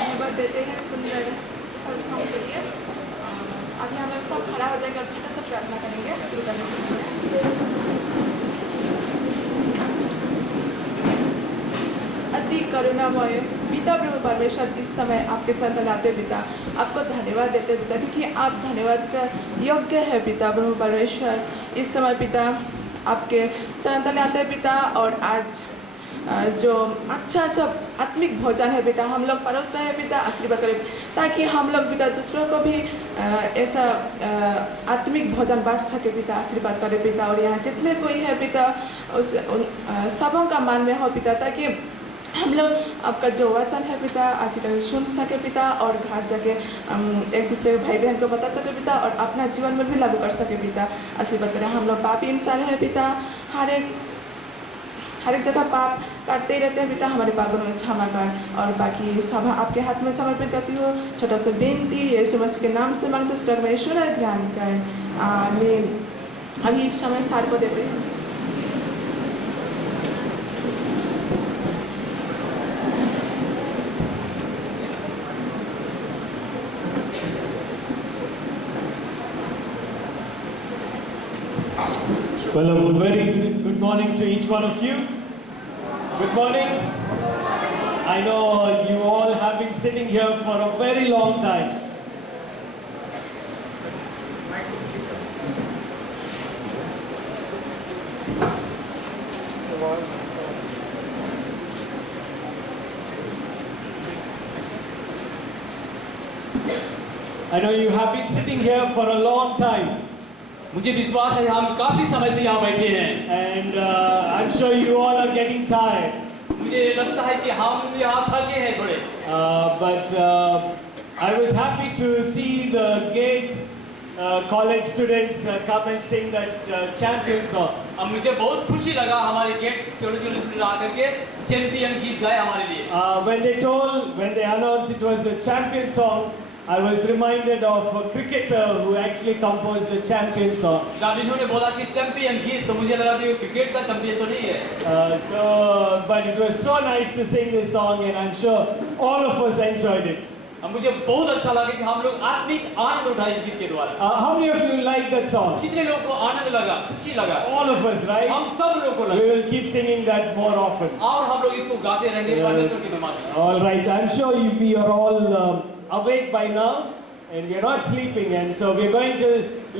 धन्यवाद देते हैं सुंदर संस्थाओं के लिए। अभी हम लोग सब खड़ा हो जाएंगे और छोटा सा प्रार्थना करेंगे शुरू करने से पहले। अति करुणामय पिता प्रभु परमेश्वर, इस समय आपके चरण लाते पिता, आपको धन्यवाद देते पिता, क्योंकि आप धन्यवाद का योग्य है पिता प्रभु परमेश्वर। इस समय पिता आपके चरण लाते पिता, और आज जो अच्छा आत्मिक भोजन है पिता हम लोग परोस रहे हैं पिता, आशीर्वाद करें ताकि हम लोग पिता दूसरों को भी ऐसा आत्मिक भोजन बांट सके पिता, आशीर्वाद करें पिता। और यहाँ जितने कोई है पिता उस सबों का मान में हो पिता, ताकि हम लोग आपका जो वचन है पिता अच्छी तरह सुन सके पिता, और घर जाके एक दूसरे भाई बहन को बता सके पिता, और अपना जीवन में भी लागू कर सके पिता, आशीर्वाद करें। हम लोग पापी इंसान है पिता, हर एक जगह पाप करते ही रहते हैं पिता, हमारे पापों में क्षमा कर, और बाकी सभा आपके हाथ में समर्पित करती हो। छोटा सा बेनती यीशु मसीह के नाम से मांगते स्वर्ग में ईश्वर ध्यान कर, आमीन। अभी इस समय सार को देते हैं। Well, a very good morning to each one of you. Good morning. I know you all have been sitting here for a very long time. I know you have been sitting here for a long time. मुझे विश्वास है हम काफी समय से यहाँ बैठे हैं, And I'm sure you all are getting tired. मुझे लगता है कि हम यहाँ थके हैं थोड़े। But I was happy to see the Gate college students come and sing that champion song. अब मुझे बहुत खुशी लगा हमारे गेट छोटे छोटे स्टूडेंट आकर के चैंपियन गीत गाए हमारे लिए। When they announced it was a champion song, I was reminded of a cricketer who actually composed the champion song. जब इन्होंने बोला कि चैंपियन गीत, तो मुझे लगा कि वो क्रिकेट का चैंपियन तो नहीं है। But it was so nice to sing this song, and I'm sure all of us enjoyed it. अब मुझे बहुत अच्छा लगा कि हम लोग आत्मिक आनंद उठाए इस गीत के द्वारा। How many of you like that song? कितने लोगों को आनंद लगा, खुशी लगा? All of us, right? हम सब लोगों को We लगा। will keep singing that more often. और हम लोग इसको गाते रहेंगे परमेश्वर की महिमा में। All right, I'm sure we are all awake by now, and we are not sleeping, and so we are going to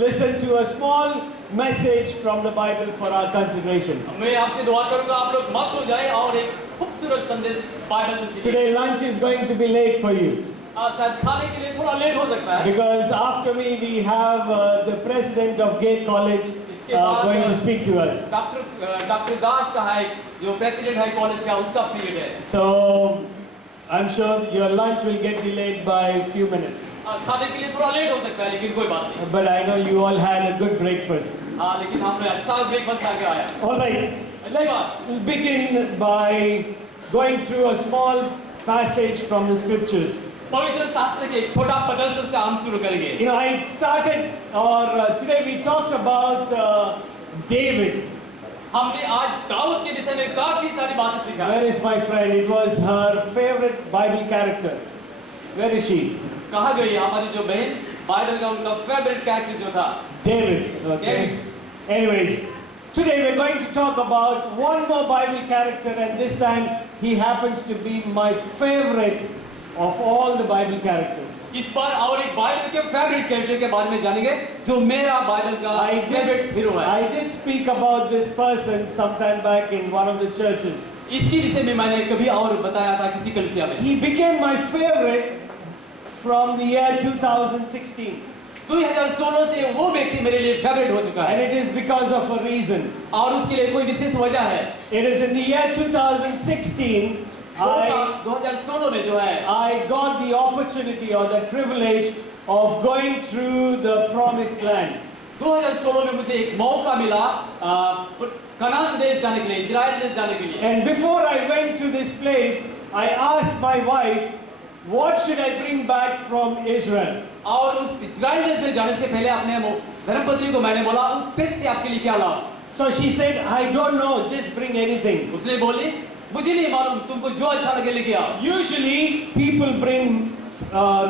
listen to a small message from the Bible for our consideration. मैं आपसे दुआ करूंगा आप लोग मत सो जाए और एक खूबसूरत संदेश बाइबल से सीखें। Today lunch is going to be late for you, शायद खाने के लिए थोड़ा लेट हो सकता है, because after me we have the president of Gate College इसके बाद going to speak to us. Doctor Das का है जो प्रेसिडेंट है कॉलेज का, उसका पीरियड है। So I'm sure your lunch will get delayed by a few minutes, खाने के लिए थोड़ा लेट हो सकता है, लेकिन कोई बात नहीं। but I know you all had a good breakfast. हाँ, लेकिन हमने अच्छा ब्रेकफास्ट खा के आया। All right, let's begin by going through a small passage from the scriptures. पवित्र शास्त्र के एक छोटा प्रदर्शन से हम शुरू करेंगे। You know, I started, or today we talked about David. हमने आज दाऊद के विषय में काफी सारी बातें सीखा। Where is my friend? It was her favorite Bible character. Where is she? कहाँ गई हमारी जो बहन? बाइबल का उनका फेवरेट कैरेक्टर जो था David. Okay. Anyways, today we're going to talk about one more Bible character, and this time he happens to be my favorite of all the Bible characters. इस बार और एक बाइबल के favourite character के बारे में जानेंगे जो मेरा बाइबल का फेवरेट हीरो है। I did speak about this person sometime back in one of the churches. इसके विषय में मैंने कभी और बताया था किसी कलीसिया में। He became my favorite from the year 2016. 2016 से वो व्यक्ति मेरे लिए फेवरेट हो चुका And है, it is because of a reason. और उसके लिए कोई विशेष वजह है। It is in the year 2016 2016 में जो है I got the opportunity or the privilege of going through the promised land. 2016 में मुझे एक मौका मिला कनान देश जाने के लिए, इजराइल देश जाने के लिए। And before I went to this place, I asked my wife, what should I bring back from Israel? और उस इजराइल देश में जाने से पहले अपने धर्मपत्नी को मैंने बोला उस देश से आपके लिए क्या लाऊं? So she said, I don't know, just bring anything. उसने बोली मुझे नहीं मालूम, तुमको जो अच्छा लगे लेके आओ। Usually, people bring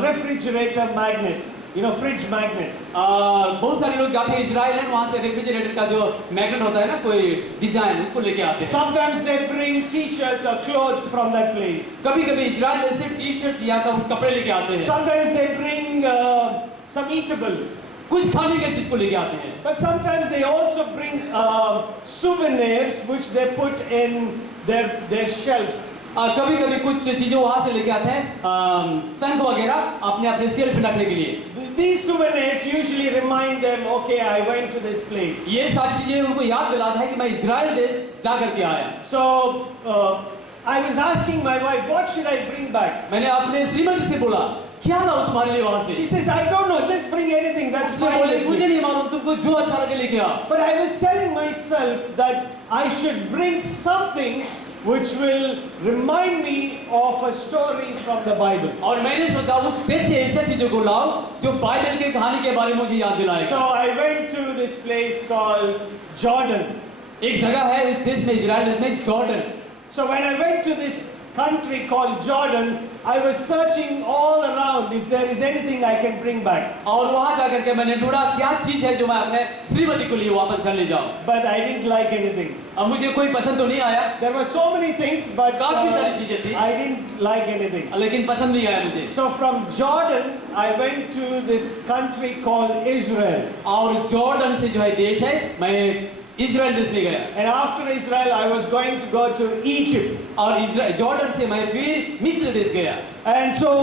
refrigerator magnets, fridge magnets. बहुत सारे लोग जाते हैं इजराइल है, वहाँ से रेफ्रिजरेटर का जो मैग्नेट होता है ना, कोई डिजाइन, उसको लेके आते हैं। Sometimes they bring T-shirts or clothes from that place. कभी-कभी इजराइल से टी-शर्ट या कपड़े लेके आते हैं। Sometimes they bring some eatables. कुछ खाने की चीज को लेके आते हैं। But sometimes they also bring souvenirs which they put in their shelves. कभी-कभी कुछ चीजें वहाँ से लेके आते हैं, संख वगैरह अपने अपने सेल्फ पे रखने के लिए। These souvenirs usually remind them, okay, I went to this place. ये सारी चीजें उनको याद दिलाता है कि मैं इजराइल देश जा करके आया। So I was asking my wife, what should I bring back? मैंने अपने श्रीमती से बोला, क्या लाऊं तुम्हारे लिए वहाँ से? She says, I don't know, just bring anything. That's उसने fine. बोले, with मुझे me." नहीं मालूम, तुमको जो अच्छा लगे लेके आओ। But I was telling myself that I should bring something which will remind me of a story from the Bible. और मैंने सोचा उस पे से ऐसे चीजों को लाओ जो बाइबल के कहानी के बारे में मुझे याद दिलाएगा। So I went to this place called Jordan. एक जगह है इस देश में, इजराइल देश में, Jordan. So when I went to this country called Jordan, I was searching all around if there is anything I can bring back. और वहाँ जाकर के मैंने ढूंढा क्या चीज है जो मैं अपने श्रीमती को लिए वापस घर ले जाऊं। But I didn't like anything. अब मुझे कोई पसंद तो नहीं आया, There were so many things, but काफी सारी चीजें थी, I didn't like anything. लेकिन पसंद नहीं आया मुझे। So from Jordan, I went to this country called Israel. और जॉर्डन से जो है देश है, मैं इजराइल देश ले गया। And after Israel, I was going to go to Egypt. और जॉर्डन से मैं फिर मिस्र देश गया। And so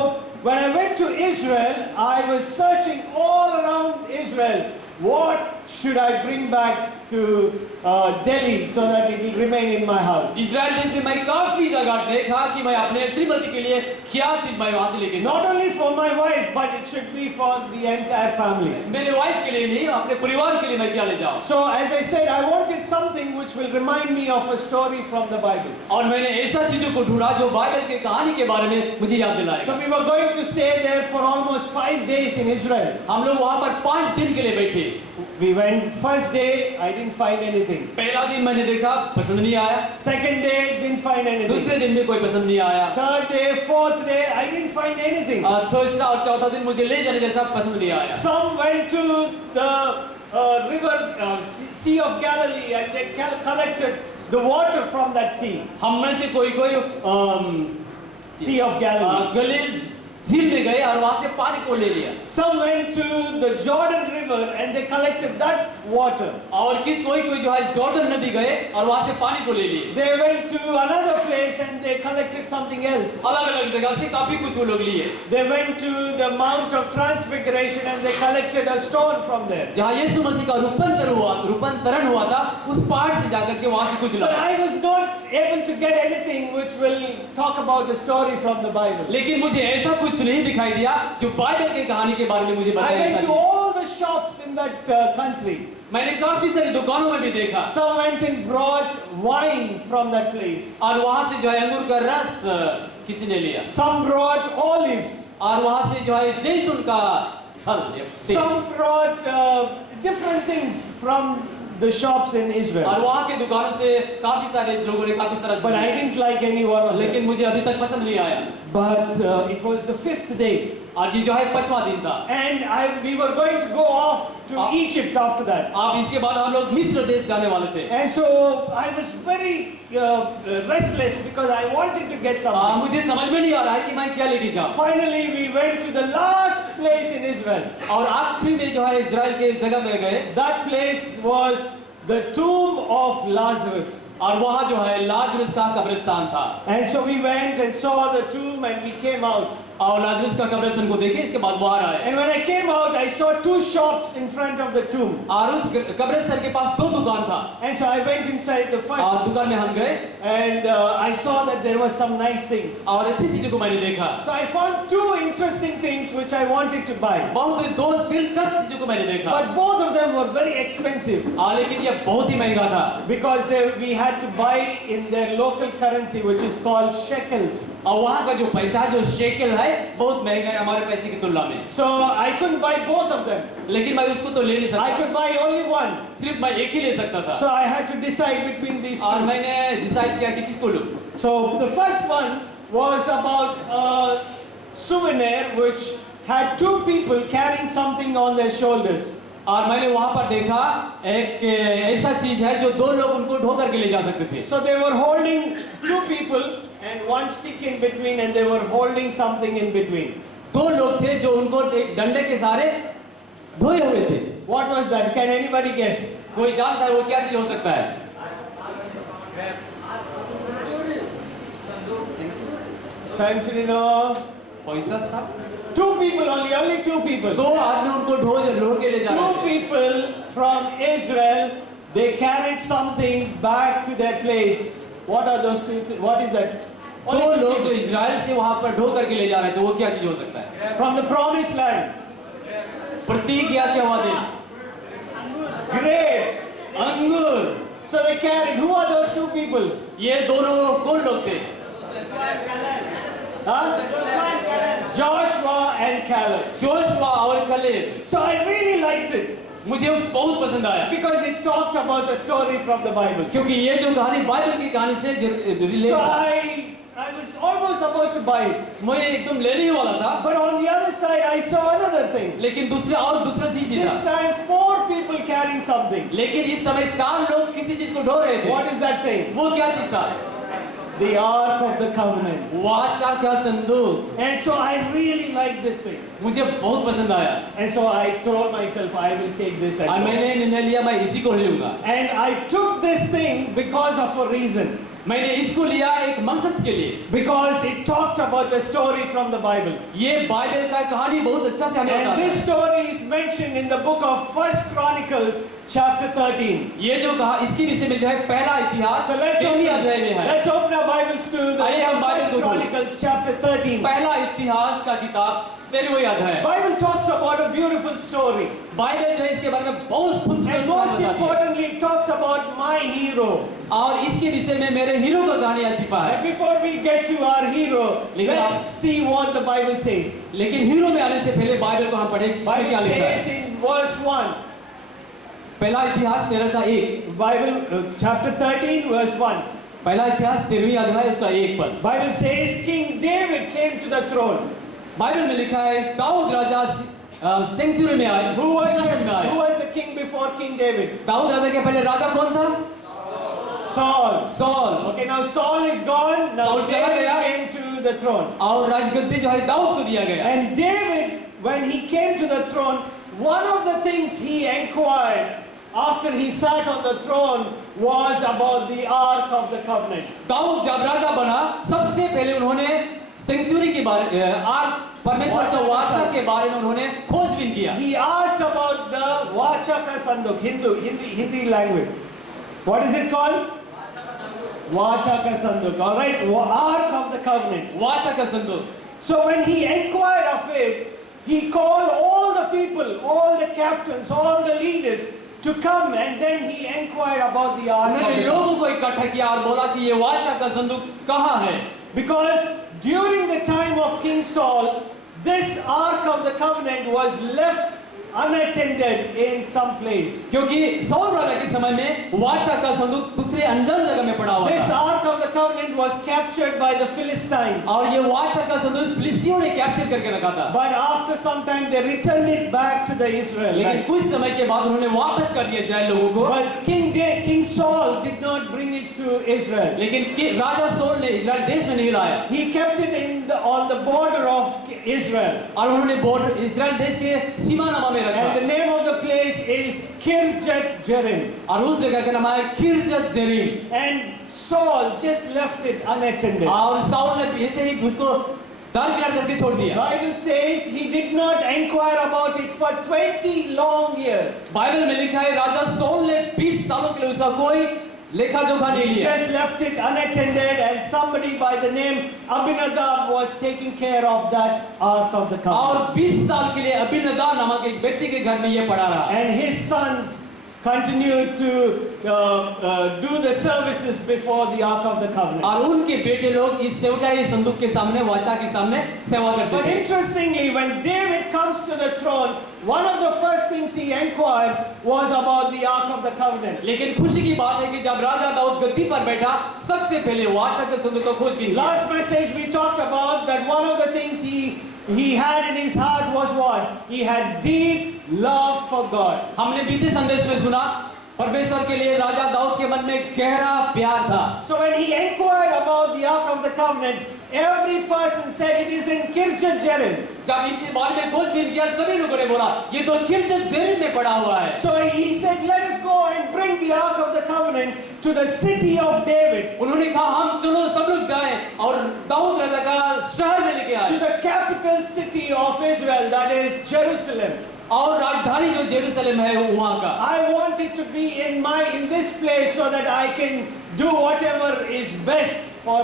when I went to Israel, I was searching all around Israel. What should I bring back to Delhi so that it will remain in my house? Israel देश में मैं काफी जगह देखा कि मैं अपने श्रीमती के लिए क्या चीज मैं वहां से लेके जाऊं। Not only for my wife, but it should be for the entire family. मेरे वाइफ के लिए नहीं, अपने परिवार के लिए मैं क्या ले जाऊं। So as I said, I wanted something which will remind me of a story from the Bible. और मैंने ऐसा चीजों को ढूंढा जो बाइबल के कहानी के बारे में मुझे याद दिलाएगा। So we were going to stay there for almost 5 days in Israel. हम लोग वहां पर 5 दिन के लिए बैठे। We went first day, I didn't find anything. पहला दिन मैंने देखा, पसंद नहीं आया। Second day, didn't find anything. दूसरे दिन में कोई पसंद नहीं आया। Third day, fourth day, I didn't find anything. तीसरा और चौथा दिन मुझे ले जाने जैसा पसंद नहीं आया। Some went to the Sea of Galilee and they collected the water from that sea. हम में से कोई Sea of Galilee. गलील झील में गए और वहां से पानी को ले लिया। Some went to the Jordan River and they collected that water. और कोई जो है जॉर्डन नदी गए और वहां से पानी को ले लिए। They went to another place and they collected something else. अलग-अलग जगह से काफी कुछ वो लोग लिए। They went to the Mount of Transfiguration and they collected a stone from there. जहाँ यीशु मसीह का रूपांतरण हुआ था, उस पहाड़ से जाकर के वहां से कुछ But लाया। I was not able to get anything which will talk about the story from the Bible. लेकिन मुझे ऐसा कुछ नहीं दिखाई दिया जो बाइबल की कहानी के बारे में मुझे I बताया। went to all the shops in that country. मैंने काफी सारी दुकानों में भी देखा Some went and brought wine from that place. और वहां से जो है अंगूर का रस किसी ने लिया Some brought olives. और वहां से जो है जैतून का फल तेल। Some brought different things from the shops in और Israel. वहां के दुकानों से काफी सारे लोगों ने काफी सारा But I didn't like any one of लेकिन them. मुझे अभी तक पसंद नहीं आया। But it was the 5th day. और ये जो है 5वां दिन था। And we were going to go off to Egypt after that. आप इसके बाद हम लोग मिस्र देश जाने वाले थे। And so I was very restless because I wanted to get something. मुझे समझ में नहीं आ रहा है कि मैं क्या लेके जाऊं। Finally, we went to the last place in Israel. और आखिरी में जो है इजराइल के जगह में गए That place was the tomb of Lazarus. और वहां जो है लाजरस का कब्रिस्तान था। And so we went and saw the tomb and we came out. और लाजरस का कब्रिस्तान को देखे, इसके बाद बाहर आए। And when I came out, I saw 2 shops in front of the tomb. और उस कब्रिस्तान के पास 2 दुकान था। And so I went inside the और first दुकान में हम गए and I saw that there were some nice things. और अच्छी चीजों को मैंने देखा। So I found 2 interesting things which I wanted to buy. बहुत 2 दिलचस्प चीजों को मैंने देखा। But both of them were very expensive लेकिन ये बहुत ही महंगा था। because we had to buy in their local currency which is called shekels. और वहाँ का जो पैसा जो शेकेल है बहुत महंगा है हमारे पैसे की तुलना में। So I couldn't buy both of them. लेकिन मैं उसको तो ले नहीं I सकता। could buy only one. सिर्फ मैं एक ही ले सकता था। So I had to decide between these और 2. मैंने डिसाइड किया कि किसको लूं। So the first one was about a souvenir which had two people carrying something on their shoulders. और मैंने वहां पर देखा एक ऐसा चीज है जो दो लोग उनको ढो करके ले जा सकते थे। So they were holding two people and one stick in between, and they were holding something in between. दो लोग थे जो उनको एक डंडे के सहारे ढोए हुए थे। What was that? Can anybody guess? कोई जानता है वो क्या चीज हो सकता है? Century, no. पवित्र था। Two people only two people. दो आदमी उनको ढो के ले जा रहे Two थे। people from Israel, they carried something back to their place. What are those two? What is that? दो लोग जो इजराइल से वहां पर ढो करके ले जा रहे थे, वो क्या चीज हो सकता है? From the promised land. प्रतीक या क्या हुआ देश? Grapes. अंगूर। So they carried. Who are those two people? ये दोनों कौन लोग थे? Huh? Joshua and Caleb. Joshua और कलेब। So I really liked it मुझे बहुत पसंद आया because it talked about the story from the Bible. क्योंकि ये जो कहानी बाइबल की कहानी से रिलेट So है। I was almost about to buy it. मैं एकदम लेने ही वाला था, But on the other side, I saw another thing. लेकिन दूसरा चीज भी This था। time, 4 people carrying something. लेकिन इस समय 4 लोग किसी चीज को ढो रहे थे। What is that thing? वो क्या चीज था? The Ark of the Covenant. वाचा का संदूक। And so I really like this thing. मुझे बहुत पसंद आया And so I told myself, I will take this. और at home. मैंने निर्णय लिया मैं इसी को लूंगा। And I took this thing because of a reason. मैंने इसको लिया एक मकसद के लिए, Because it talked about a story from the Bible. ये बाइबल का कहानी बहुत अच्छा से हमें And बताता this है। story is mentioned in the book of 1 Chronicles, chapter 13. ये जो कहा इसके विषय में जो है पहला इतिहास So let's 13वें अध्याय में है। open our Bibles to the आइए हम बाइबल 1 को खोलें। Chronicles, chapter 13. पहला इतिहास का किताब 13वें अध्याय। Bible talks about a beautiful story. Bible जो है इसके बारे में बहुत सुंदर And बात most बताती है। importantly, it talks about my hero. और इसके विषय में मेरे हीरो का कहानी छिपा है। And before we get to our hero, लेकिन let's see what the Bible says. लेकिन हीरो में आने से पहले बाइबल को हम पढ़ें इसमें क्या Bible लिखा है। says in verse 1. पहला इतिहास 13 का 1। Bible, chapter 13, verse 1. पहला इतिहास 13वीं अध्याय उसका 1 पद। Bible says King David came to the throne. Bible में लिखा है दाऊद राजा सेंचुरी में आए। Who was सिंहासन में आए। the king before King David? Dawood राजा के पहले राजा कौन था? Saul. Saul. Okay, now Saul is gone. Now Saul चला David गया। came to the throne. और राजगद्दी जो है दाऊद को दिया गया। And David, when he came to the throne, one of the things he inquired after he sat on the throne was about the Ark of the Covenant. Dawood जब राजा बना सबसे पहले उन्होंने सेंचुरी के बारे आर्क परमेश्वर का वाचा के बारे में उन्होंने खोजबीन किया। He asked about the Vachaka Sanduk, Hindi language. What is it called? Vachaka Sanduk. All right, Ark of the Covenant. वाचा का संदूक। So when he inquired of it, he called all the people, all the captains, all the leaders to come, and then he inquired about the Ark of उन्होंने the लोगों Covenant. को इकट्ठा किया और बोला कि ये वाचा का संदूक कहाँ है? Because during the time of King Saul, this Ark of the Covenant was left unattended in some place. क्योंकि सौल राजा के समय में वाचा का संदूक दूसरे अनजान जगह में पड़ा हुआ This था। Ark of the Covenant was captured by the Philistines. और ये वाचा का संदूक फिलिस्तीनियों ने कैप्चर करके रखा था। But after some time they returned it back to the लेकिन Israelites. कुछ समय के बाद उन्होंने वापस कर दिया इस्राएल लोगों को। But King Saul did not bring it to Israel. लेकिन राजा सौल ने इस्राएल देश में नहीं लाया। He kept it on the border of Israel. और उन्होंने बॉर्डर इस्राएल देश के सीमानामा में रखा। And the name of the place is Kirjath Jearim. और उस जगह का नाम है किर्जत जेरिम। And Saul just left it unattended. और साउल ने ऐसे ही उसको दारकिनार करके छोड़ दिया। Bible says he did not inquire about it for 20 long years. Bible में लिखा है राजा सौल ने 20 सालों के लिए उसका कोई लेखा जोखा नहीं He लिया। just left it unattended, and somebody by the name Abinadab was taking care of that Ark of the और Covenant. 20 साल के लिए अबीनदाब नामक एक व्यक्ति के घर में ये पड़ा रहा। And his sons continued to do the services before the Ark of the Covenant. और उनके बेटे लोग इस सेवकाई संदूक के सामने, वाचा के सामने सेवा करते But थे। interestingly, when David comes to the throne, one of the first things he inquires was about the Ark of the Covenant. लेकिन खुशी की बात है कि जब राजा दाऊद गद्दी पर बैठा, सबसे पहले वाचा के संदूक को खोजबीन किया। Last message we talked about that one of the things he had in his heart was what? He had deep love for God. हमने बीते संदेश में सुना, परमेश्वर के लिए राजा दाऊद के मन में गहरा प्यार था। So when he inquired about the Ark of the Covenant, every person said it is in Kirjath Jearim. जब इनके बारे में खोजबीन किया, सभी लोगों ने बोला, ये तो किरजत जेरिम में पड़ा हुआ है। So he said, let us go and bring the Ark of the Covenant to the city of David, उन्होंने कहा, हम सुनो सब लोग जाएं और दाऊद राजा का शहर में लेके to आए the capital city of Israel, that is Jerusalem. और राजधानी जो जेरूशलेम है वहाँ का। I want it to be in this place so that I can do whatever is best for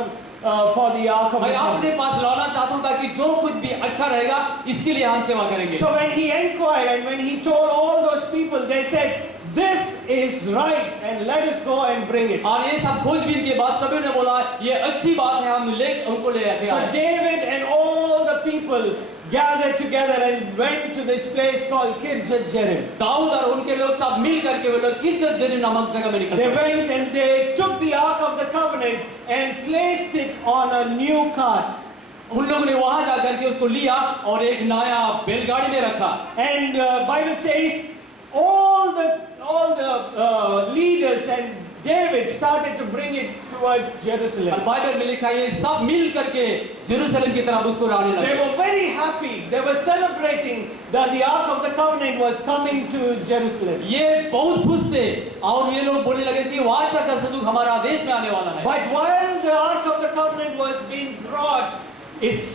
the Ark of the मैं अपने Covenant. पास लाना चाहता हूँ ताकि जो कुछ भी अच्छा रहेगा इसके लिए हम सेवा करेंगे। So when he inquired and when he told all those people, they said, this is right and let us go and bring it. और ये सब खोजबीन के बाद सभी ने बोला ये अच्छी बात है, हम उनको ले आके So आए। David and all the people gathered together and went to this place called Kirjath Jearim. Dawood और उनके लोग सब मिल करके वो लोग किरजत जेरिम नामक जगह में निकल They गए। went and they took the Ark of the Covenant and placed it on a new cart. उन लोगों ने वहां जाकर के उसको लिया और एक नया बैलगाड़ी में रखा। And Bible says all the leaders and David started to bring it towards और Jerusalem. बाइबल में लिखा है ये सब मिल करके जेरूशलेम की तरफ उसको लाने They लगे। were very happy. They were celebrating that the Ark of the Covenant was coming to Jerusalem. ये बहुत खुश थे और ये लोग बोलने लगे कि वाचा का संदूक हमारा देश में आने वाला है। But while the Ark of the Covenant was being brought,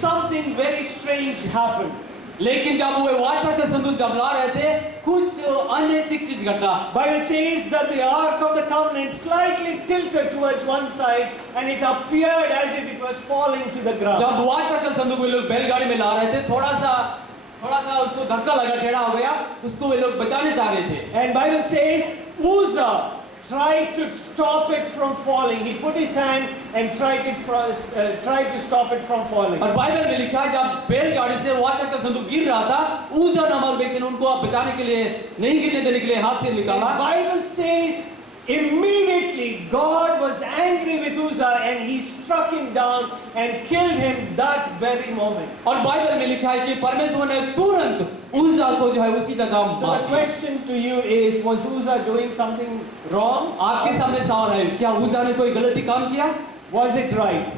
something very strange happened. लेकिन जब वो वाचा का संदूक जब ला रहे थे, कुछ अनैतिक चीज घटा। Bible says that the Ark of the Covenant slightly tilted towards one side and it appeared as if it was falling to the ground. जब वाचा का संदूक वे लोग बैलगाड़ी में ला रहे थे, थोड़ा सा उसको धक्का लगा, टेढ़ा हो गया, उसको वे लोग बचाने चाह रहे थे। And Bible says Uzzah tried to stop it from falling. He put his hand and tried to stop it from falling. और बाइबल में लिखा है जब बैलगाड़ी से वाचा का संदूक गिर रहा था, उज़ा नामक व्यक्ति ने उनको बचाने के लिए, नहीं गिरने देने के लिए हाथ से निकाला। Bible says immediately God was angry with Uzzah and he struck him down and killed him that very moment. और बाइबल में लिखा है कि परमेश्वर ने तुरंत उज़ा को जो है उसी जगह So मार the दिया। question to you is, was Uzzah doing something wrong? आपके सामने सवाल है, क्या उज़ा ने कोई गलती काम किया? Was it right?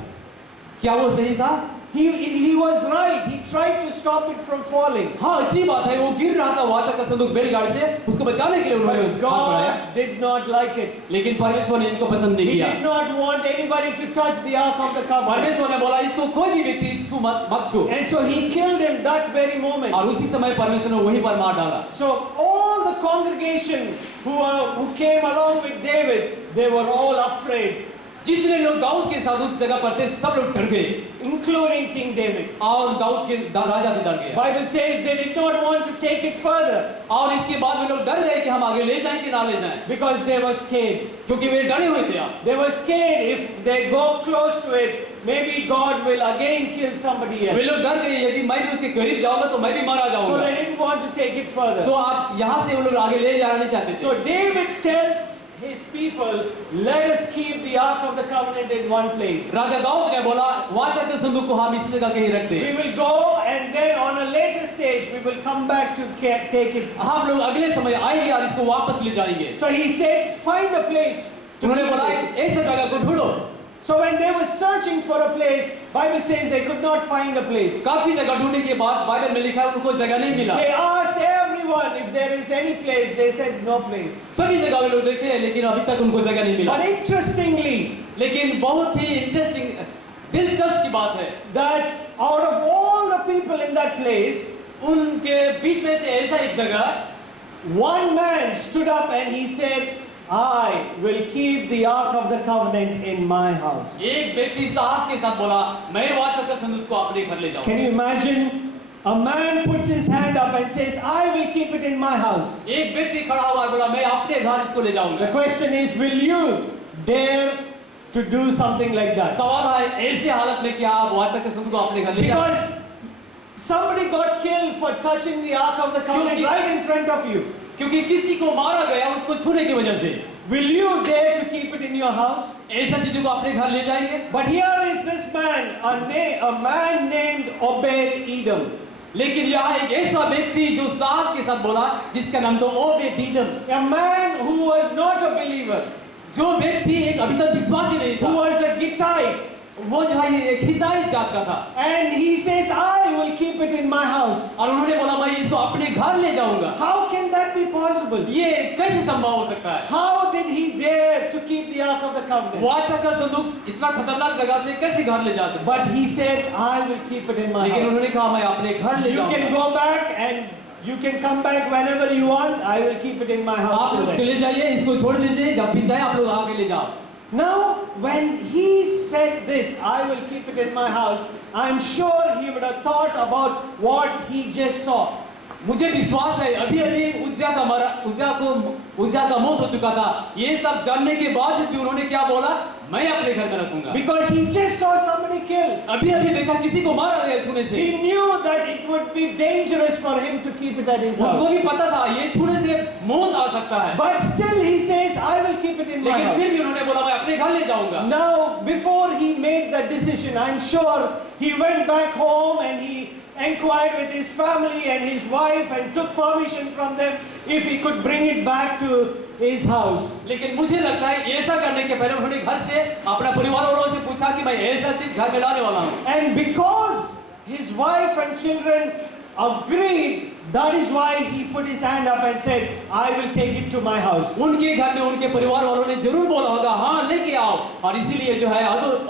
क्या वो सही था? He was right. He tried to stop it from falling. हाँ, अच्छी बात है, वो गिर रहा था वाचा का संदूक बैलगाड़ी से, उसको बचाने के लिए उन्होंने But हाथ बढ़ाया। God did not like it. लेकिन परमेश्वर ने इनको पसंद नहीं He किया। did not want anybody to touch the Ark of the Covenant. परमेश्वर ने बोला इसको कोई भी व्यक्ति इसको मत छू। And so he killed him that very moment. और उसी समय परमेश्वर ने वहीं पर मार डाला। So all the congregation who came along with David, they were all afraid, जितने लोग दाऊद के साथ उस जगह पर थे, सब लोग डर गए including King David. और दाऊद के राजा भी डर गए। Bible says they did not want to take it further और इसके बाद वे लोग डर गए कि हम आगे ले जाएं कि ना ले जाएं, because they were scared. क्योंकि वे डरे हुए थे। They were scared if they go close to it, maybe God will again kill somebody way else. लोग डर गए यदि मैं भी उसके करीब जाऊंगा तो मैं भी मारा So जाऊंगा। they didn't want to take it further. सो आप यहाँ से वो लोग आगे ले जाना नहीं चाहते थे। So David tells his people, let us keep the Ark of the Covenant in one place. राजा दाऊद ने बोला वाचा के संदूक को हम इसी जगह कहीं रखते We हैं। will go and then on a later stage we will come back to take it. हम लोग अगले समय आएंगे और इसको वापस ले जाएंगे। So he said, find a place to उन्होंने keep बोला this. ऐसे जगह को ढूंढो। So when they were searching for a place, Bible says they could not find a place. काफी जगह ढूंढने के बाद बाइबल में लिखा है उनको जगह नहीं मिला। They asked everyone if there is any place. They said no place. सभी जगह वे लोग देखे लेकिन अभी तक उनको जगह नहीं मिला। But interestingly, लेकिन बहुत ही इंटरेस्टिंग दिलचस्प की बात है, that out of all the people in that place, उनके बीच में से ऐसा एक जगह one man stood up and he said, I will keep the Ark of the Covenant in my house. एक व्यक्ति साहस के साथ बोला मैं वाचा का संदेश को अपने घर ले जाऊंगा। Can you imagine a man puts his hand up and says, I will keep it in my house. एक व्यक्ति खड़ा हुआ और बोला मैं अपने घर इसको ले जाऊंगा। The question is, will you dare to do something like that? सवाल है ऐसी हालत में क्या आप वाचा के संदूक को अपने घर ले जाओगे? Because somebody got killed for touching the Ark of the Covenant right in front of you. क्योंकि किसी को मारा गया उसको छूने की वजह से। Will you dare to keep it in your house? ऐसा चीजों को अपने घर ले जाएंगे? But here is this man, a man named Obed-Edom. लेकिन यहाँ एक ऐसा व्यक्ति जो साहस के साथ बोला जिसका नाम तो Obed-Edom, A man who was not a believer, जो व्यक्ति एक अभी तक विश्वासी नहीं who था, was a Gittite. वो जो है एक हित्ताई जात का था And he says, I will keep it in my house. और उन्होंने बोला मैं इसको अपने घर ले जाऊंगा। How can that be possible? ये कैसे संभव हो सकता है? How did he dare to keep the Ark of the Covenant? वाचा का संदूक इतना खतरनाक जगह से कैसे घर ले जा सकता? But he said, I will keep it in my लेकिन house. उन्होंने कहा मैं अपने घर ले You can जाऊंगा। go back and you can come back whenever you want. I will keep it in my house. आप लोग today." चले जाइए, इसको छोड़ दीजिए, जब भी चाहे आप लोग आके ले जाओ। Now, when he said this, I will keep it in my house, I'm sure he would have thought about what he just saw. मुझे विश्वास है अभी अभी उज्जा का मौत हो चुका था। ये सब जानने के बाद भी उन्होंने क्या बोला? मैं अपने घर में रखूंगा। Because he just saw somebody killed. अभी अभी देखा किसी को मारा गया छूने से। He knew that it would be dangerous for him to keep it at his उनको house. भी पता था ये छूने से मौत आ सकता है। But still he says, I will keep it in my लेकिन house. फिर भी उन्होंने बोला मैं अपने घर ले जाऊंगा। Now, before he made that decision, I'm sure he went back home and he inquired with his family and his wife and took permission from them if he could bring it back to his house. लेकिन मुझे लगता है ऐसा करने के पहले उन्होंने घर से अपना परिवार वालों से पूछा कि मैं ऐसा चीज घर में लाने वाला हूँ। And because his wife and children agreed, that is why he put his hand up and said, I will take it to my house. उनके घर में उनके परिवार वालों ने जरूर बोला होगा हाँ लेके आओ, और इसीलिए जो है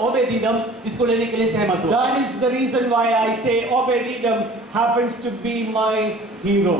ओबेद-एदोम इसको लेने के लिए सहमत हुआ। That is the reason why I say Obed-Edom happens to be my hero.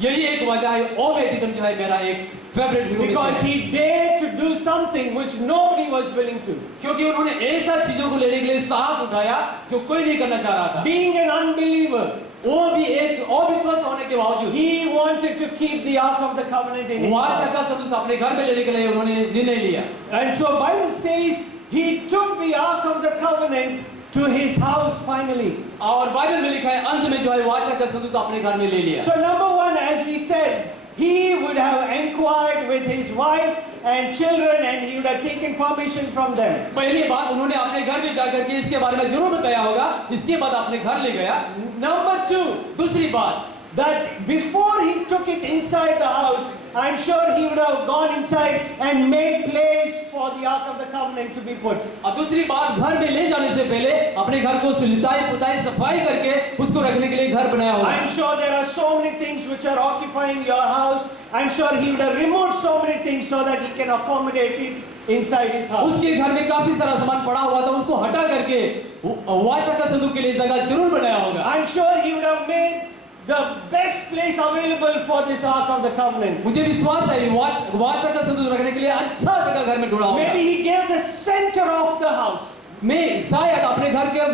यही एक वजह है ओबेद-एदोम जो है मेरा एक favourite hero. Because he dared to do something which nobody was willing to. क्योंकि उन्होंने ऐसा चीजों को लेने के लिए साहस उठाया जो कोई नहीं करना चाह रहा था। Being an unbeliever, वो भी एक अविश्वास होने के बावजूद he wanted to keep the Ark of the Covenant in his वाचा house. का संदेश अपने घर में लेने के लिए उन्होंने निर्णय लिया। And so Bible says he took the Ark of the Covenant to his house finally. और बाइबल में लिखा है अंत में जो है वाचा का संदेश अपने घर में ले लिया। So number one, as we said, he would have inquired with his wife and children and he would have taken permission from them. पहली बात उन्होंने अपने घर में जाकर के इसके बारे में जरूर बताया होगा, इसके बाद अपने घर ले गया। Number two, दूसरी बात, that before he took it inside the house, I'm sure he would have gone inside and made place for the Ark of the Covenant to be put. और दूसरी बात घर में ले जाने से पहले अपने घर को सुलिताई पुताई सफाई करके उसको रखने के लिए घर बनाया होगा। I'm sure there are so many things which are occupying your house. I'm sure he would have removed so many things so that he can accommodate it inside his house. उसके घर में काफी सारा सामान पड़ा हुआ था, उसको हटा करके वाचा का संदूक के लिए जगह जरूर बनाया होगा। I'm sure he would have made the best place available for this Ark of the Covenant. मुझे विश्वास है वाचा का संदूक रखने के लिए अच्छा जगह घर में ढूंढा होगा। Maybe he gave the center of the house, मैं शायद अपने घर के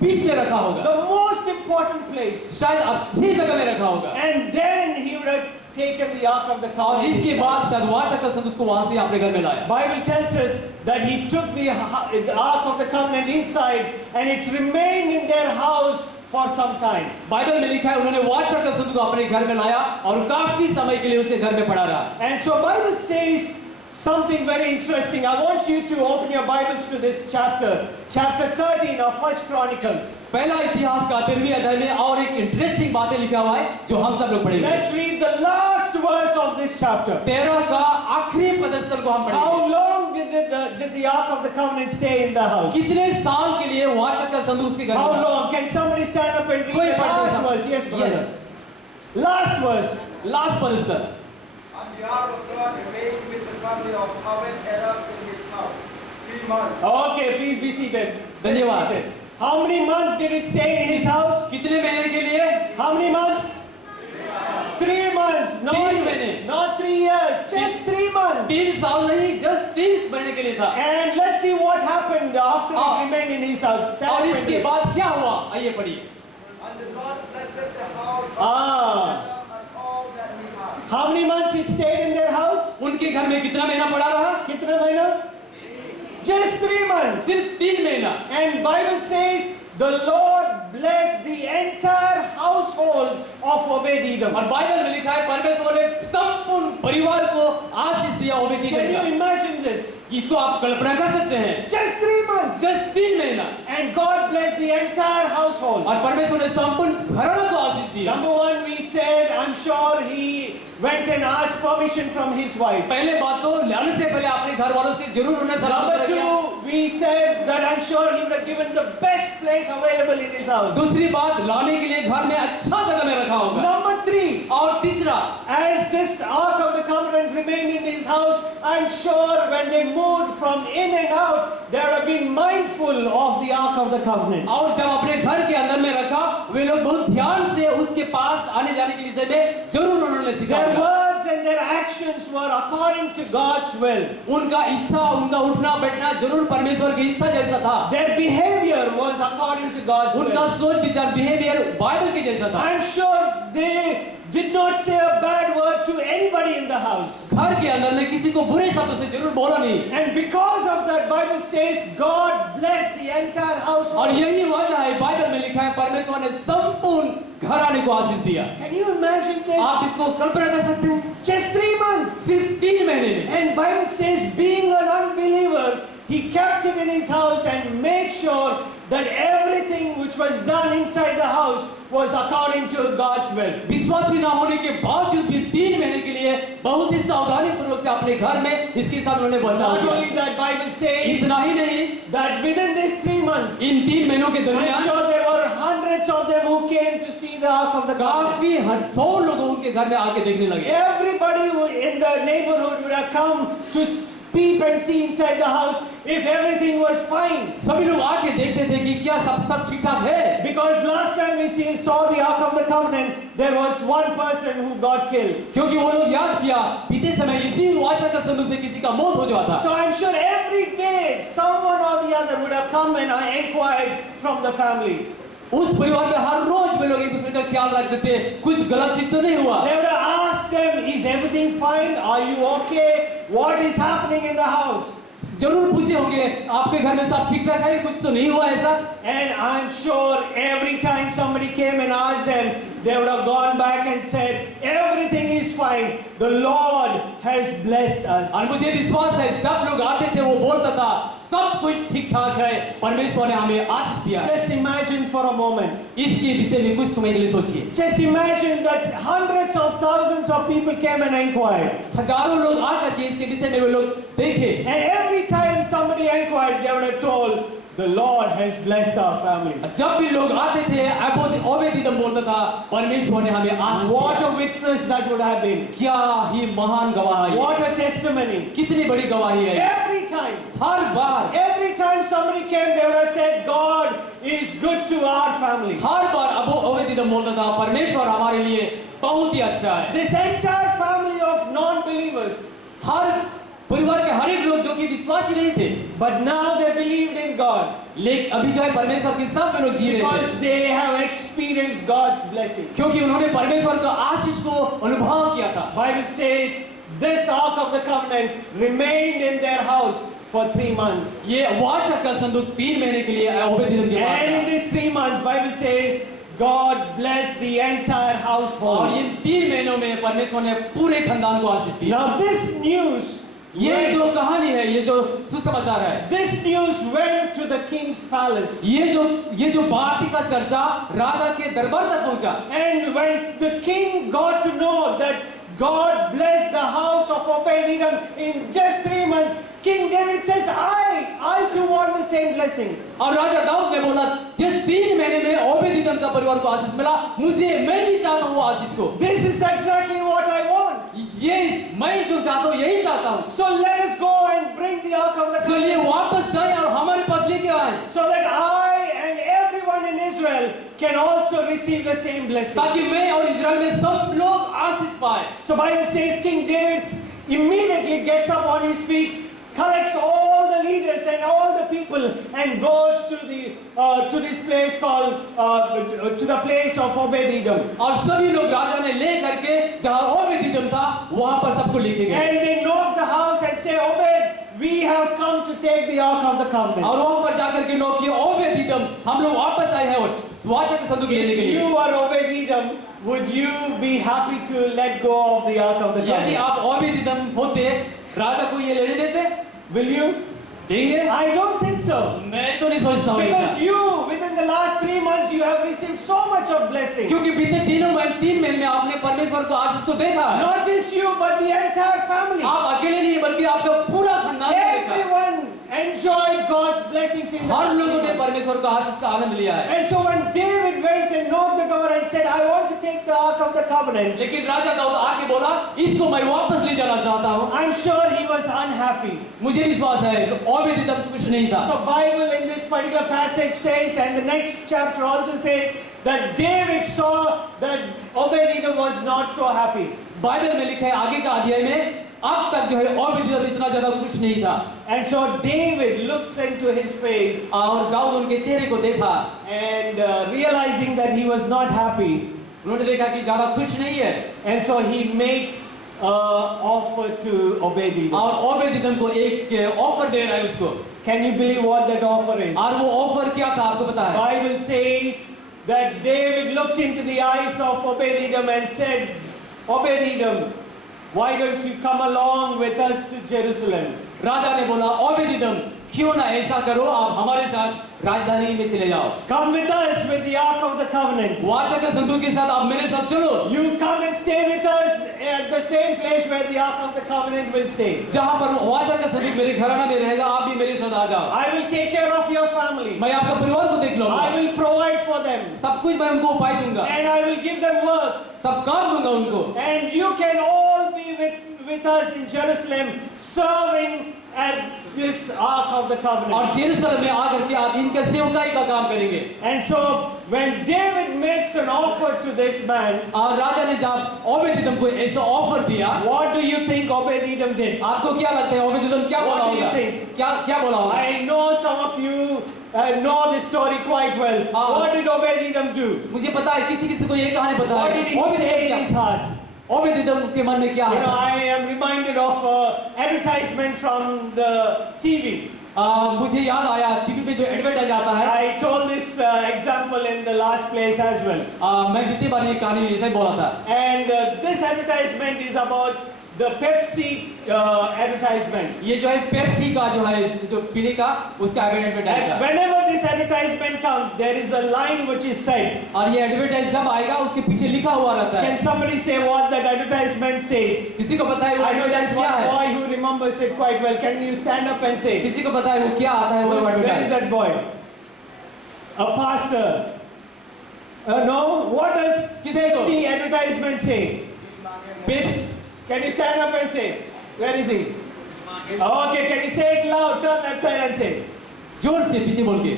बीच में रखा होगा, the most important place, शायद अच्छी जगह में रखा होगा, and then he would have taken the Ark of the और Covenant. इसके बाद शायद वाचा का संदूक को वहां से अपने घर में लाया। Bible tells us that he took the Ark of the Covenant inside and it remained in their house for some time. Bible में लिखा है उन्होंने वाचा का संदूक अपने घर में लाया और काफी समय के लिए उसे घर में पड़ा रहा। And so Bible says something very interesting. I want you to open your Bibles to this chapter, chapter 13 of 1 Chronicles. पहला इतिहास का 13वें अध्याय में और एक इंटरेस्टिंग बातें लिखा हुआ है जो हम सब लोग पढ़ेंगे। Let's read the last verse of this chapter. 13 का आखिरी पदस्थल को हम पढ़ेंगे। How long did the Ark of the Covenant stay in the house? कितने साल के लिए वाचा का संदूक उसके घर How में था? long? Can somebody stand up and read कोई the पढ़ last सकता है? verse? Yes, brother. Yes. Last verse. Last पदस्थल। And the ark of God remained with the family of Obed-Edom in his house 3 months. Okay, please be seated. Please धन्यवाद। be seated. How many months did it stay in his house? कितने महीने के लिए? How many months? 3 months. No, 3 महीने। not 3 years. Just 3 months. 3 साल नहीं, just 3 महीने के लिए था। And let's see what happened after Oh. it remained in his house. Stand और with इसके me. बाद क्या हुआ? आइए पढ़िए। And the Lord blessed blessed the house of Ah. Adam and all that he had. How many months it stayed in their house? उनके घर में कितना महीना पड़ा रहा? कितने महीना? Just 3 months. सिर्फ 3 महीना. And Bible says the Lord blessed the entire household of Obed-Edom. और बाइबल में लिखा है परमेश्वर ने संपूर्ण परिवार को आशीष दिया ओबेद-एदोम Can you का. imagine this? इसको आप कल्पना कर सकते हैं. Just 3 months. सिर्फ 3 महीना. And God blessed the entire household. और परमेश्वर ने संपूर्ण घराना को आशीष दिया. Number one, we said, I'm sure he went and asked permission from his wife. पहले बात तो लाने से पहले अपने घर वालों से जरूर उन्हें सलाह Number किया. two, we said that I'm sure he would have given the best place available in his house. दूसरी बात लाने के लिए घर में अच्छा जगह में रखा होगा. Number three, और तीसरा, as this Ark of the Covenant remained in his house, I'm sure when they moved from in and out, they would have been mindful of the Ark of the Covenant. और जब अपने घर के अंदर में रखा, वे लोग बहुत ध्यान से उसके पास आने जाने के विषय में जरूर उन्होंने सीखा. Their words and their actions were according to God's will. उनका इच्छा, उनका उठना बैठना जरूर परमेश्वर की इच्छा जैसा था. Their behavior was according to God's उनका will. सोच विचार बिहेवियर बाइबल के जैसा था. I'm sure they did not say a bad word to anybody in the house. घर के अंदर में किसी को बुरे शब्दों से जरूर बोला नहीं. And because of that, Bible says God blessed the entire और household. यही वजह है बाइबल में लिखा है परमेश्वर ने संपूर्ण घराने को आशीष दिया. Can you imagine this? आप इसको कल्पना कर सकते हैं? Just 3 months. सिर्फ 3 महीने में. And Bible says, being an unbeliever, he kept it in his house and made sure that everything which was done inside the house was according to God's will. विश्वासी ना होने के बावजूद भी 3 महीने के लिए बहुत ही सावधानी पूर्वक से अपने घर में इसके साथ उन्होंने बदलाव Not only किया. that, Bible says इतना ही नहीं, that within these 3 months, इन 3 महीनों के I'm दरमियान sure there were hundreds of them who came to see the Ark of the Covenant. काफी 100 लोग उनके घर में आके देखने लगे. Everybody in the neighborhood would have come to peep and see inside the house if everything was fine. सभी लोग आके देखते थे कि क्या सब ठीक ठाक है. Because last time we saw the Ark of the Covenant, there was one person who got killed. क्योंकि वो लोग याद किया बीते समय इसी वाचा का संदूक से किसी का मौत हो जाता. So I'm sure every day someone or the other would have come and inquired from the family. उस परिवार में हर रोज वे लोग एक दूसरे का ख्याल रखते थे कुछ गलत चीज तो नहीं हुआ. They would have asked them, is everything fine? Are you okay? What is happening in the house? जरूर पूछे होंगे आपके घर में सब ठीक ठाक है, कुछ तो नहीं हुआ ऐसा. And I'm sure every time somebody came and asked them, they would have gone back and said, everything is fine. The Lord has blessed us. और मुझे विश्वास है जब लोग आते थे वो बोलता था सब कुछ ठीक ठाक है, परमेश्वर ने हमें आशीष दिया है. Just imagine for a moment. इसके विषय में कुछ समय के लिए सोचिए. Just imagine that hundreds of thousands of people came and inquired. हजारों लोग आकर के इसके विषय में वे लोग देखे. And every time somebody inquired, they would have told, the Lord has blessed our family. जब भी लोग आते थे ओबेद-एदोम बोलता था परमेश्वर ने हमें आशीष What दिया. a witness that would have been. क्या ही महान गवाही है. What a testimony. कितनी बड़ी गवाही है. Every time. Her bar Every time somebody came, they would have said, God is good to our family. हर बार अब ओबेद-एदोम बोलता था परमेश्वर हमारे लिए बहुत ही अच्छा है. This entire family of non-believers, हर परिवार के हर एक लोग जो कि विश्वासी नहीं थे but now they believed in God लेकिन अभी जो है परमेश्वर के साथ में लोग जी रहे थे because they have experienced God's blessing. क्योंकि उन्होंने परमेश्वर का आशीष को अनुभव किया था. Bible says this Ark of the Covenant remained in their house for 3 months. ये वाचा का संदूक 3 महीने के लिए ओबेद-एदोम के पास And in था. these 3 months, Bible says God blessed the entire और household. इन 3 महीनों में परमेश्वर ने पूरे खानदान को आशीष दिया. Now this news, ये जो कहानी है, ये जो सुसमाचार है, this news went to the king's palace. ये जो बात का चर्चा राजा के दरबार तक पहुंचा. And when the king got to know that God blessed the house of Obed-Edom in just 3 months, King David says, I too want the same blessings. और राजा दाऊद ने बोला जिस 3 महीने में ओबेद-एदोम का परिवार को आशीष मिला, मैं भी चाहता हूँ आशीष को. This is exactly what I want. मैं जो चाहता हूँ यही चाहता हूँ. So let us go and bring the Ark of the चलिए Covenant वापस जाए और हमारे पास लेके आए so that I and everyone in Israel can also receive the same blessing. ताकि मैं और इजराइल में सब लोग आशीष पाए. So Bible says King David immediately gets up on his feet, collects all all the leaders and all the people and goes to this place called to the place of Obed-Edom. और सभी लोग राजा ने ले करके जहाँ Obed-Edom था वहाँ पर सबको लेके गए And they knock the house and say, Obed, we have come to take the Ark of the Covenant. और वहाँ पर जाकर के लोग ये ओबेद-एदोम हम लोग वापस आए हैं और वाचा का संदूक लेने के If लिए you are Obed-Edom, would you be happy to let go of the Ark of the यदि Covenant? आप ओबेद-एदोम होते राजा को ये लेने देते Will you? देंगे I don't think so. मैं तो नहीं सोचता हूँ Because ऐसा। you, within the last 3 months, you have received so much of blessing. क्योंकि बीते 3 महीने में आपने परमेश्वर को आशीष को देखा है। Not just you, but the entire family. आप अकेले नहीं बल्कि आपका पूरा खानदान ने देखा। Everyone enjoyed God's blessings in her that लोगों ने moment. परमेश्वर का आशीष का आनंद लिया है। And so when David went and knocked the door and said, I want to take the Ark of the Covenant, लेकिन राजा दाऊद आके बोला इसको मैं वापस ले जाना चाहता हूँ। I'm sure he was unhappy. मुझे विश्वास है ओबेद-एदोम खुश नहीं था। So Bible in this particular passage says, and the next chapter also says, that David saw that Obed-Edom was not so happy. Bible में लिखा है आगे का अध्याय में अब तक जो है ओबेद-एदोम इतना ज्यादा खुश नहीं था And so David looks into his face और दाऊद उनके चेहरे को देखा and realizing that he was not happy. उन्होंने देखा कि ज्यादा खुश नहीं है And so he makes offer to Obed-Edom. और ओबेद-एदोम को एक ऑफर दे रहा है उसको Can you believe what that offer is? और वो ऑफर क्या था आपको पता है Bible says that David looked into the eyes of Obed-Edom and said, Obed-Edom, why don't you come along with us to Jerusalem? राजा ने बोला ओबेद-एदोम क्यों ना ऐसा करो आप हमारे साथ राजधानी में चले जाओ Come with us with the Ark of the Covenant. वाचा का संदूक के साथ आप मेरे साथ चलो You come and stay with us at the same place where the Ark of the Covenant will stay. जहाँ पर वाचा का संदूक मेरे घराना में रहेगा आप भी मेरे साथ आ जाओ I will take care of your family. मैं आपका परिवार को देख लूंगा I will provide for them. सब कुछ मैं उनको उपाय दूंगा And I will give them work. सब काम दूंगा उनको And you can all be with us in Jerusalem serving at this Ark of the और Covenant. जेरूसलम में आकर के आप इनके सेवकाई का काम करेंगे And so when David makes an offer to this man, और राजा ने जब ओबेद-एदोम को ऐसा ऑफर दिया what do you think Obed-Edom did? आपको क्या लगता है ओबेद-एदोम क्या बोला What do you होगा think? क्या क्या बोला होगा I know some of you know this story quite well. What did Obed-Edom do? मुझे पता है किसी किसी को ये कहानी पता What है did he say in his heart? Obed-Edom के मन में क्या You know, है I am reminded of advertisement from the TV. मुझे याद आया टीवी पे जो एडवर्टाइज आता है I told this example in the last place as well. मैं बीते बार ये कहानी ऐसा ही बोला था And this advertisement is about the Pepsi advertisement. ये जो है पेप्सी का जो है जो पीने का उसका एडवर्टाइज And है whenever this advertisement comes, there is a line which is said. और ये एडवर्टाइज जब आएगा उसके पीछे लिखा हुआ रहता है Can somebody say what that advertisement says? किसी को पता है वो I know एडवर्टाइज there's क्या one है boy who remembers it quite well. Can you stand up and say? किसी को पता है वो क्या आता है वो Where is advertise that boy? A pastor. No? What does किसी को Pepsi advertisement say? Pep's Can you stand up and say? Where is he? Okay, can you say it loud? Turn that side and say. जोर से पीछे बोल के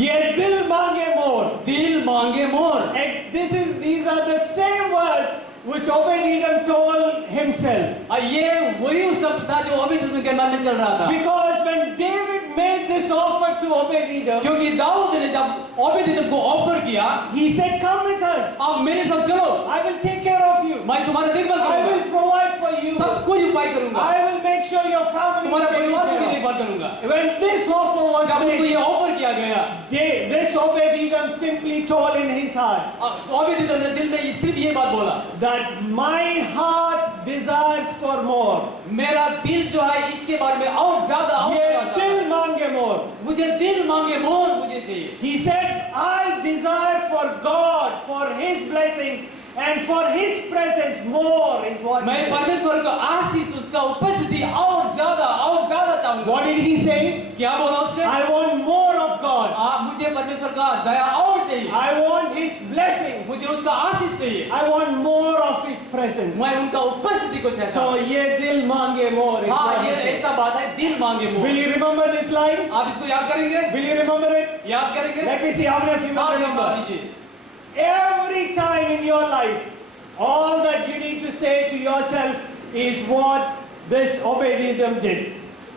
ये दिल मांगे मोर. दिल मांगे मोर And these are the same words which Obed-Edom told himself. और ये वही शब्द था जो ओबेद-एदोम के मन में चल रहा था Because when David made this offer to Obed-Edom, क्योंकि दाऊद ने जब ओबेद-एदोम को ऑफर किया he said, come with us. आप मेरे साथ चलो I will take care of you. मैं तुम्हारा देखभाल I करूंगा will provide for you. सब कुछ उपाय करूंगा I will make sure your family तुम्हारे is taken परिवार की care of. देखभाल करूंगा When this offer was जब उनको made, ये ऑफर किया गया this Obed-Edom simply told in his heart Obed-Edom ने दिल में सिर्फ ये बात बोला that my heart desires for more. मेरा दिल जो है इसके बारे में और ज्यादा ये दिल मांगे more. मुझे दिल मांगे मोर मुझे चाहिए He said, I desire for God, for His blessings, and for His presence more is what मैं he said. परमेश्वर का आशीष उसका उपस्थिति और ज्यादा चाहूंगा What did he say? क्या बोला उसने I want more of God. मुझे परमेश्वर का दया और चाहिए I want His blessings. मुझे उसका आशीष चाहिए I want more of His presence. मैं उनका उपस्थिति को चाहता So हूं ये दिल मांगे more is हाँ what ये he said. ऐसा बात है दिल मांगे Will more you remember this line? आप इसको याद करेंगे Will you remember it? याद करेंगे Let me see how many of you हाँ will नंबर remember. दीजिए Every time in your life, all that you need to say to yourself is what this Obed-Edom did.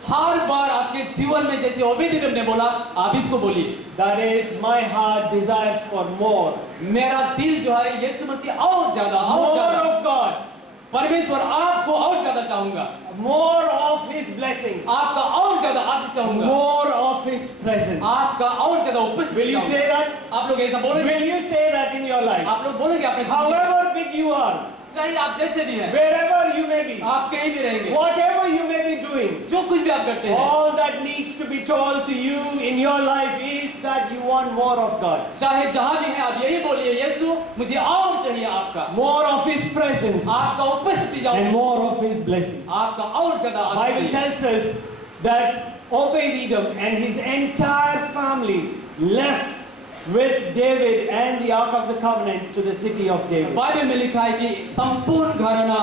हर बार आपके जीवन में जैसे ओबेदेदोम ने बोला, आप इसको बोलिए, That is, my heart desires for more. मेरा दिल जो है यीशु मसीह और ज्यादा More of God. परमेश्वर आपको और ज्यादा चाहूंगा, More of His blessings. आपका और ज्यादा आशीष चाहूंगा, More of His presence. आपका और ज्यादा उपस्थिति Will you चाहूंगा। say that? आप लोग ऐसा बोलेंगे? Will you say that in your life? आप लोग बोलेंगे अपने जीवन में? However big you are, चाहे आप जैसे भी हैं, wherever you may be, आप कहीं भी रहेंगे, whatever you may be doing, जो कुछ भी आप करते हैं, all that needs to be told to you in your life is that you want more of God. चाहे जहां भी हैं, आप यही बोलिए, यीशु मुझे और चाहिए आपका, More of His presence आपका उपस्थिति and जाओ, more of His blessings. आपका और ज्यादा Bible आशीष चाहिए। tells us that Obed-Edom and his entire family left with David and the Ark of the Covenant to the city of David. Bible में लिखा है कि संपूर्ण घराना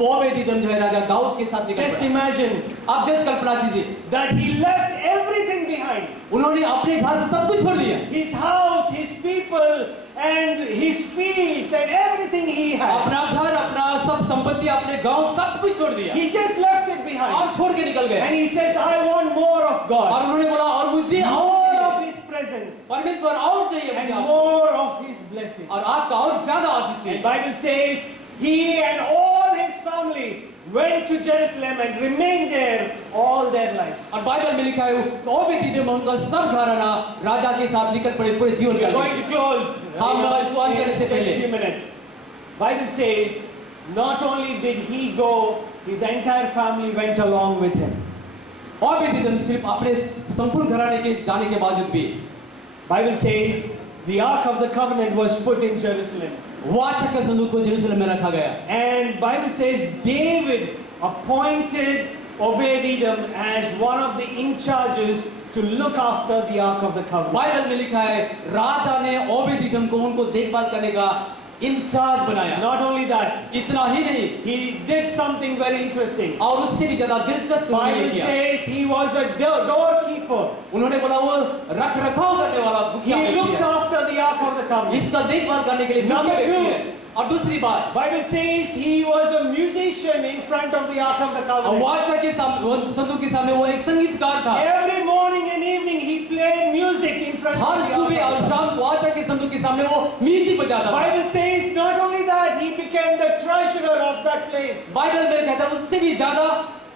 ओबेदेदोम जो है राजा दाऊद के साथ निकल Just पड़ा। imagine आप जस्ट कल्पना कीजिए, that he left everything behind. उन्होंने अपने घर में सब कुछ छोड़ दिया, His house, his people, and his fields and everything he had. अपना घर, अपना सब संपत्ति, अपने गांव सब कुछ छोड़ दिया He just left it behind. और छोड़ के निकल गए। And he says, I want more of और God. उन्होंने बोला और मुझे और More चाहिए, of His presence. परमेश्वर और चाहिए मुझे And आपको, more of His blessing. और आपका और ज्यादा आशीष The चाहिए। Bible says he and all his family went to Jerusalem and remained there all their lives. और बाइबल में लिखा है ओबेदेदोम उनका सब घराना राजा के साथ निकल पड़े पूरे जीवन We are काल going में। to close हम इसको अंत करने से in पहले। a few minutes. Bible says not only did he go, his entire family went along with him. ओबेदेदोम सिर्फ अपने संपूर्ण घराने के जाने के बावजूद भी, Bible says the Ark of the Covenant was put in Jerusalem. वाचा का संदूक को यरूशलेम में रखा गया। And Bible says David appointed Obed-Edom as one of the in charges to look after the Ark of the Covenant. Bible में लिखा है राजा ने ओबेदेदोम को उनको देखभाल करने का इंचार्ज बनाया। Not only that, इतना ही नहीं, he did something very interesting. और उससे भी ज्यादा दिलचस्प उन्होंने Bible किया। says he was a doorkeeper. उन्होंने बोला वो रख रखाव करने वाला मुखिया He व्यक्ति looked है, after the Ark of the Covenant. इसका देखभाल करने के लिए मुख्य Number व्यक्ति two. है। और दूसरी बात, Bible says he was a musician in front of the Ark of the Covenant. वाचा के सामने, संदूक के सामने वो एक संगीतकार था। Every morning and evening he played music in front her of the सुबह और Ark. शाम वाचा के संदूक के सामने वो म्यूजिक बजाता था। Bible says not only that, he became the treasurer of that place. Bible में कहता है उससे भी ज्यादा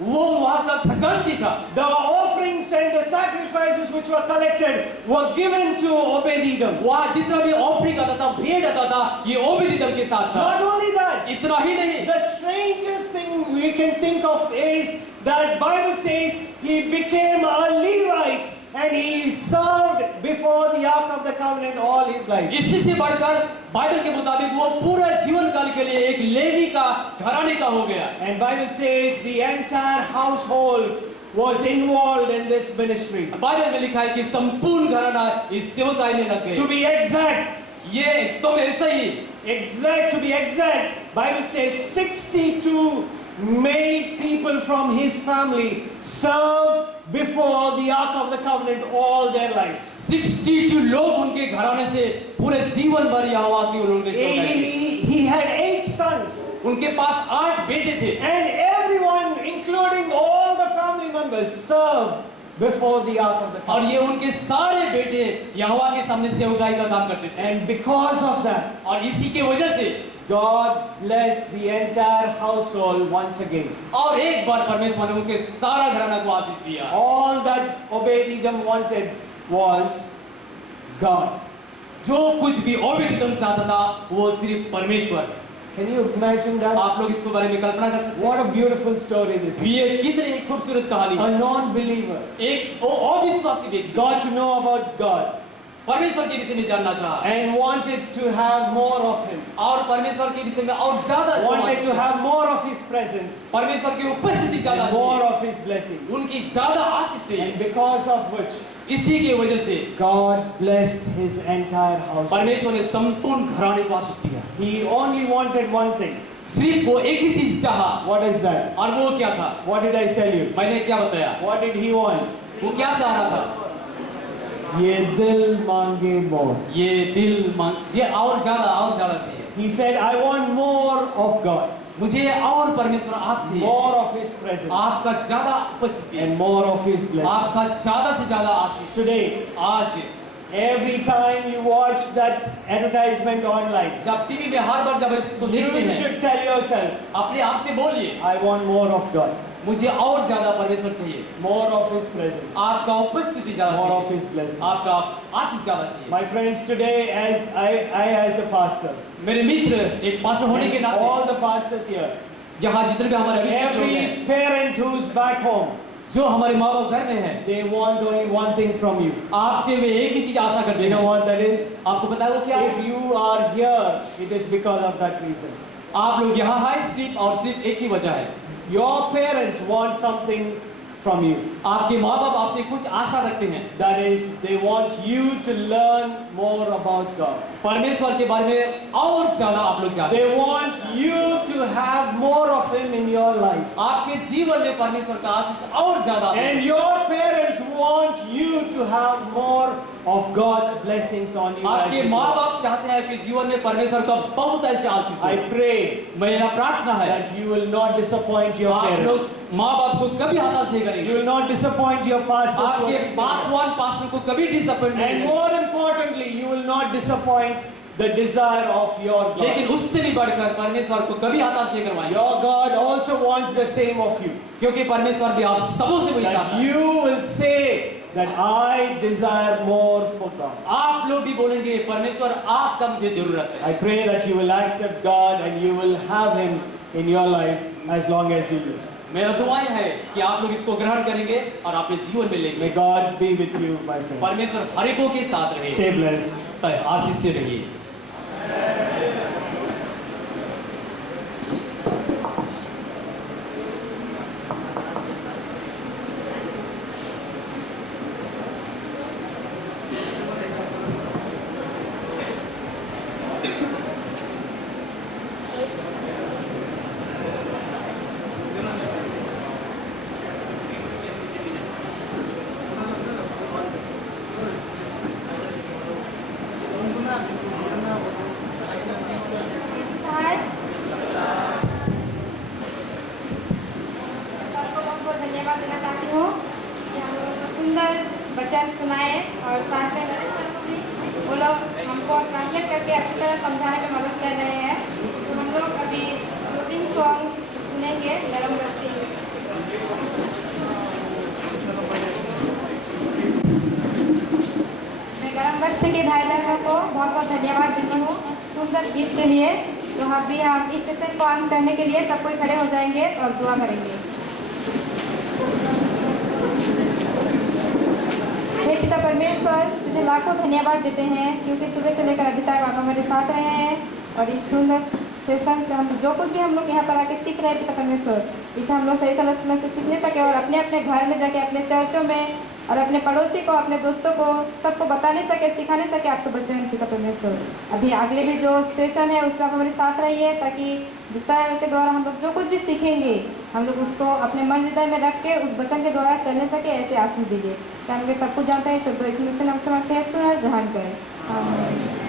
वो वहां का खजांची था। The offerings and the sacrifices which were collected were given to Obed-Edom. वहां जितना भी ऑफरिंग आता था, भेंट आता था, ये ओबेदेदोम के साथ था। Not only that, इतना ही नहीं, the strangest thing we can think of is that Bible says he became a Levite and he served before the Ark of the Covenant all his life. इसी से बढ़कर बाइबल के मुताबिक वो पूरा जीवन काल के लिए एक लेवी का घराने का हो गया। And Bible says the entire household was involved in this ministry. Bible में लिखा है कि संपूर्ण घराना इस सेवकाई में लग To गए। be exact, ये एकदम ऐसा ही, to be exact, Bible says 62 male people from his family served before the Ark of the Covenant all their lives. 62 लोग उनके घराने से पूरे जीवन भर यहोवा की उन्होंने सेवकाई की। He had 8 sons, उनके पास 8 बेटे थे and everyone, including all the family members, served before the Ark of the और Covenant. ये उनके सारे बेटे यहोवा के सामने सेवकाई का काम करते थे। And because of that, और इसी के वजह से God blessed the entire household once again. और एक बार परमेश्वर ने उनके सारा घराना को आशीष दिया। All that Obed-Edom wanted was God. जो कुछ भी ओबेदेदोम चाहता था वो सिर्फ परमेश्वर। Can you imagine that? आप लोग इसके बारे में कल्पना कर सकते What a beautiful story this हैं? is. ये कितनी खूबसूरत कहानी है। A non-believer एक अविश्वासी व्यक्ति got to know about God परमेश्वर के विषय में जानना चाहा and wanted to have more of Him. और परमेश्वर के विषय में और ज्यादा Wanted to have more of His presence परमेश्वर की उपस्थिति ज्यादा and more चाहिए, of His blessing. उनकी ज्यादा आशीष चाहिए। And because of which इसी की वजह से God blessed His entire house. परमेश्वर ने संपूर्ण घराने को आशीष दिया। He only wanted one thing. सिर्फ वो एक ही चीज चाहा What is that? और वो क्या था? What did I tell you? मैंने क्या बताया? What did he want? वो क्या चाह रहा था? ये दिल मांगे more. ये दिल मांग, ये और ज्यादा चाहिए। He said, I want more of God. मुझे और परमेश्वर आप चाहिए, more of His presence, आपका ज्यादा उपस्थिति, and more of His blessing. आपका ज्यादा से ज्यादा आशीष। Today, आज every time you watch that advertisement online, जब टीवी में हर बार जब इसको देखते you हैं, should tell yourself, अपने आप से बोलिए, I want more of God, मुझे और ज्यादा परमेश्वर चाहिए, more of His presence, आपका उपस्थिति ज्यादा more of चाहिए, His blessing. आपका आशीष ज्यादा चाहिए। My friends, today as I as a pastor, मेरे मित्र, एक पास्टर होने के and all नाते the pastors here, यहाँ जितने भी हमारे अभिषेक लोग हैं, every parent who's back home, जो हमारे माँ बाप घर में हैं, they want only one thing from you. आपसे वे एक ही चीज आशा करते You know हैं। what that is? आपको पता है वो क्या है? If you are here, it is because of that reason. आप लोग यहाँ हैं सिर्फ और सिर्फ एक ही वजह है, Your parents want something from you. आपके माँ बाप आपसे कुछ आशा रखते हैं, That is, they want you to learn more about God. परमेश्वर के बारे में और ज्यादा आप लोग जानते हैं। They want you to have more of Him in your life. आपके जीवन में परमेश्वर का आशीष और ज्यादा है। And your parents want you to have more of God's blessings on you. as आपके you माँ grow. बाप चाहते हैं कि जीवन में परमेश्वर का बहुत ऐसा आशीष I हो। pray मेरा प्रार्थना है that you will not disappoint your आप parents. लोग माँ बाप को कभी हताश नहीं You करेंगे, will not disappoint your pastors. who are आपके sitting there. पासवान पास्टर को कभी डिसअपॉइंट नहीं And करेंगे। more importantly, you will not disappoint the desire of your लेकिन God. उससे भी बढ़कर परमेश्वर को कभी हताश नहीं करवाएंगे, Your God also wants the same of you. क्योंकि परमेश्वर भी आप सबों से वही चाहता That है। you will say that I desire more for God. आप लोग भी बोलेंगे परमेश्वर आपका मुझे जरूरत है। I pray that you will accept God and you will have Him in your life as long as you live. मेरा दुआएं है कि आप लोग इसको ग्रहण करेंगे और अपने जीवन में लेंगे। May God be with you, my friend. परमेश्वर हर एक के साथ रहे, Stay blessed. आशीष से रहिए। धन्यवाद देना चाहती हूँ कि हम लोगों को सुंदर वचन सुनाए और साथ में नरेश सर को भी वो लोग हमको ट्रांसलेट करके अच्छी तरह समझाने में मदद कर रहे हैं। तो हम लोग अभी 2-3 सॉन्ग सुनेंगे गरम बस्ती। मैं गरम बस्ती के भाई बहनों को बहुत बहुत धन्यवाद देती हूँ सुंदर गीत के लिए। तो अभी हम इस सेशन को अंत करने के लिए सब कोई खड़े हो जाएंगे और दुआ करेंगे। हे पिता परमेश्वर, तुझे लाखों धन्यवाद देते हैं क्योंकि सुबह से लेकर अभी तक आप हमारे साथ रहे हैं और इस सुंदर सेशन से हम जो कुछ भी हम लोग यहाँ पर आके सीख रहे हैं पिता परमेश्वर, इसे हम लोग सही सलामत से सीखने सके और अपने अपने घर में जाके अपने चर्चों में और अपने पड़ोसी को, अपने दोस्तों को, सबको बताने सके, सिखाने सके आपके वचन पिता परमेश्वर। अभी अगले भी जो सेशन है उसमें आप हमारे साथ रहिए ताकि विषय के द्वारा हम लोग जो कुछ भी सीखेंगे हम लोग उसको अपने मन हृदय में रख के उस वचन के द्वारा चलने सके, ऐसे आशीष दीजिए। तो हम लोग सब कुछ जानते हैं, 14 इसमें से हम समझते हैं, ग्रहण करें।